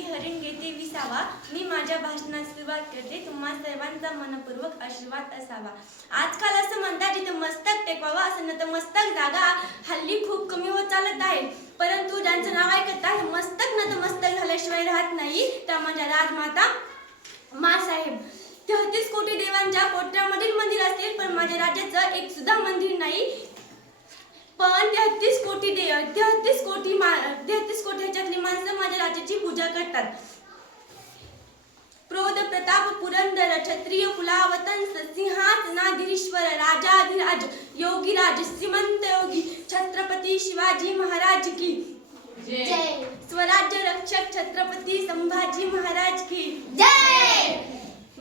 शिवाजी हरिण घेते विसावा. मी माझ्या भाषणास सुरुवात करते. तुम्हा सर्वांचा मनपूर्वक आशीर्वाद असावा. आजकाल असं म्हणतात जिथे मस्तक टेकवावा असं न तर मस्तक जागा. हल्ली खूप कमी होत चालत आहे. परंतु ज्यांचं नाव ऐकत आहे मस्तक न तर मस्तक झाल्याशिवाय राहत नाही. त्या माझ्या राजमाता मासाहेब. तेहतीस कोटी देवांच्या कोट्यामधील मंदिर असेल पण माझ्या राज्याचं एक सुद्धा मंदिर नाही. पण तेहतीस कोटी देव तेहतीस कोटी मा तेहतीस कोटी ह्याच्यातली माणसं माझ्या राज्याची पूजा करतात. प्रोद प्रताप पुरंदर क्षत्रिय कुलावतंस सिंहासनाधीश्वर राजाधिराज योगीराज श्रीमंत योगी छत्रपती शिवाजी महाराज की. जय. स्वराज्य रक्षक छत्रपती संभाजी महाराज की. जय.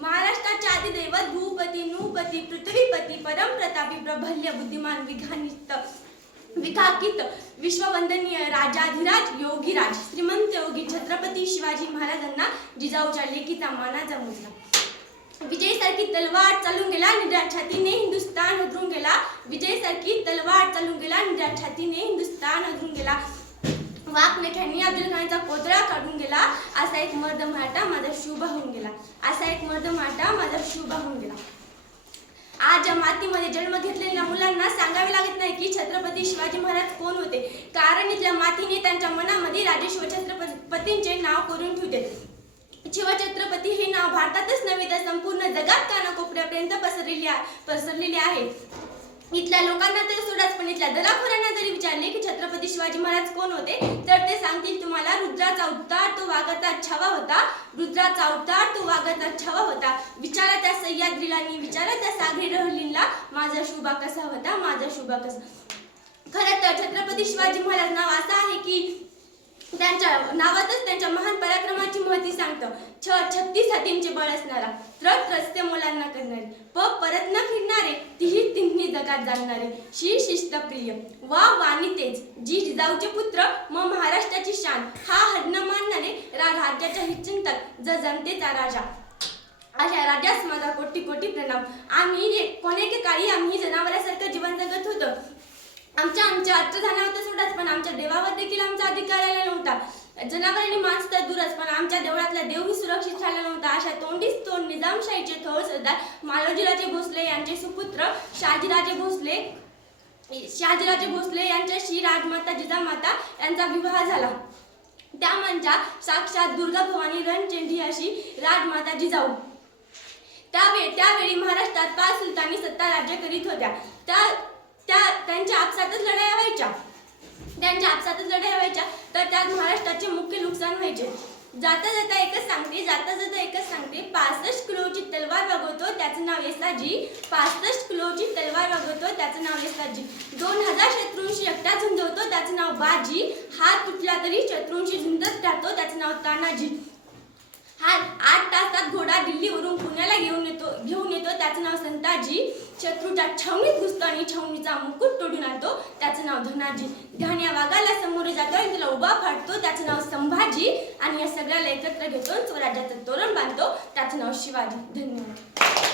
महाराष्ट्राचे आदिदैवत भूपती नूपती पृथ्वीपती परमप्रतापी प्रभल्य बुद्धिमान विघानित विकाकित विश्ववंदनीय राजाधिराज योगीराज श्रीमंत योगी छत्रपती शिवाजी महाराजांना जिजाऊच्या लेखीचा मानाचा मुजरा विजय सारखी तलवार चालून गेला निड्या छातीने हिंदुस्तान उधरून गेला. विजय सारखी तलवार चालून गेला निड्या छातीने हिंदुस्तान उधरून गेला. वाक अब्दुल खानचा पोतळा काढून गेला. असा एक मर्द मराठा माझा शुभ होऊन गेला. असा एक मर्द मराठा माझा शुभ होऊन गेला. आज मातीमध्ये जन्म घेतलेल्या मुलांना सांगावे लागत नाही की छत्रपती शिवाजी महाराज कोण होते. कारण इथल्या मातीने त्यांच्या मनामध्ये राजे छत्रपतींचे नाव करून ठेवते. शिवछत्रपती हे नाव भारतातच नव्हे तर संपूर्ण जगात कानाकोपऱ्यापर्यंत पसरलेले पसरलेले आहे. इथल्या लोकांना तरी सोडाच पण इथल्या दलाखोरांना जरी विचारले की छत्रपती शिवाजी महाराज कोण होते तर ते सांगतील तुम्हाला रुद्राचा उद्धार तो वाघाचा छवा होता. रुद्राचा उद्धार तो वाघाचा छवा होता. विचारा सह्याद्रीलांनी सह्याद्रीला त्या सागरी रहलींना माझा शुभा कसा होता? माझा शुभा कसा? खरं तर छत्रपती शिवाजी महाराज नाव असं आहे की त्यांच्या नावातच त्यांच्या महान पराक्रमाची महती सांगतं. छ छत्तीस हातींचे बळ असणारा त्रट रस्ते मुलांना करणारे प परत न फिरणारे तिही तिन्ही जगात जाणणारे शी शिस्त प्रिय वा वाणी तेज जी जिजाऊचे पुत्र म महाराष्ट्राची शान. हा हडन मानणारे रा राज्याच्या हिचिंतक ज जनतेचा राजा. अशा राजास माझा कोटी कोटी प्रणाम. आम्ही कोणेके काळी आम्ही जनावरासारखं जीवन जगत होतो. आमच्या आमच्या अर्थधानावर सोडाच पण आमच्या देवावर देखील आमचा अधिकार आलेला नव्हता. जनावर आणि माणसं तर दूरच पण आमच्या देवळातला देवही सुरक्षित झाला नव्हता. अशा तोंडीच तोंड निजामशाहीचे थोर सरदार मालोजीराजे भोसले यांचे सुपुत्र शहाजीराजे भोसले शहाजीराजे भोसले यांच्याशी राजमाता जिजामाता यांचा विवाह झाला. त्या म्हणजे साक्षात दुर्गा भवानी रणचेंडी अशी राजमाता जिजाऊ. त्यावेळी त्यावेळी महाराष्ट्रात पाच सुलतानी सत्ता राज्य करीत होत्या. त्या त्या त्यांच्या आपसातच लढाया व्हायच्या. त्यांच्या आपसातच लढाया व्हायच्या. तर त्यात महाराष्ट्राचे मुख्य नुकसान व्हायचे. जाता जाता एकच सांगते जाता जाता एकच सांगते. पासष्ट किलोची तलवार बघवतो त्याचं नाव येसाजी. पासष्ट किलोची तलवार बघवतो त्याचं नाव येसाजी. दोन हजार शत्रूंशी एकटा झुंजवतो त्याचं नाव बाजी. हात तुटला तरी शत्रूंशी झुंजत राहतो त्याचं नाव तानाजी. हा आठ घेऊन येतो घेऊन येतो. त्याचं नाव संताजी. शत्रूच्या छावणीत घुसतो आणि छावणीचा मुकुट तोडून आणतो. त्याचं नाव धनाजी. ध्यान या वाघाला समोर जातो आणि त्याला उभा फाडतो. त्याचं नाव संभाजी. आणि या सगळ्याला एकत्र घेतो स्वराज्याचं तोरण बांधतो. त्याचं नाव शिवाजी. धन्यवाद.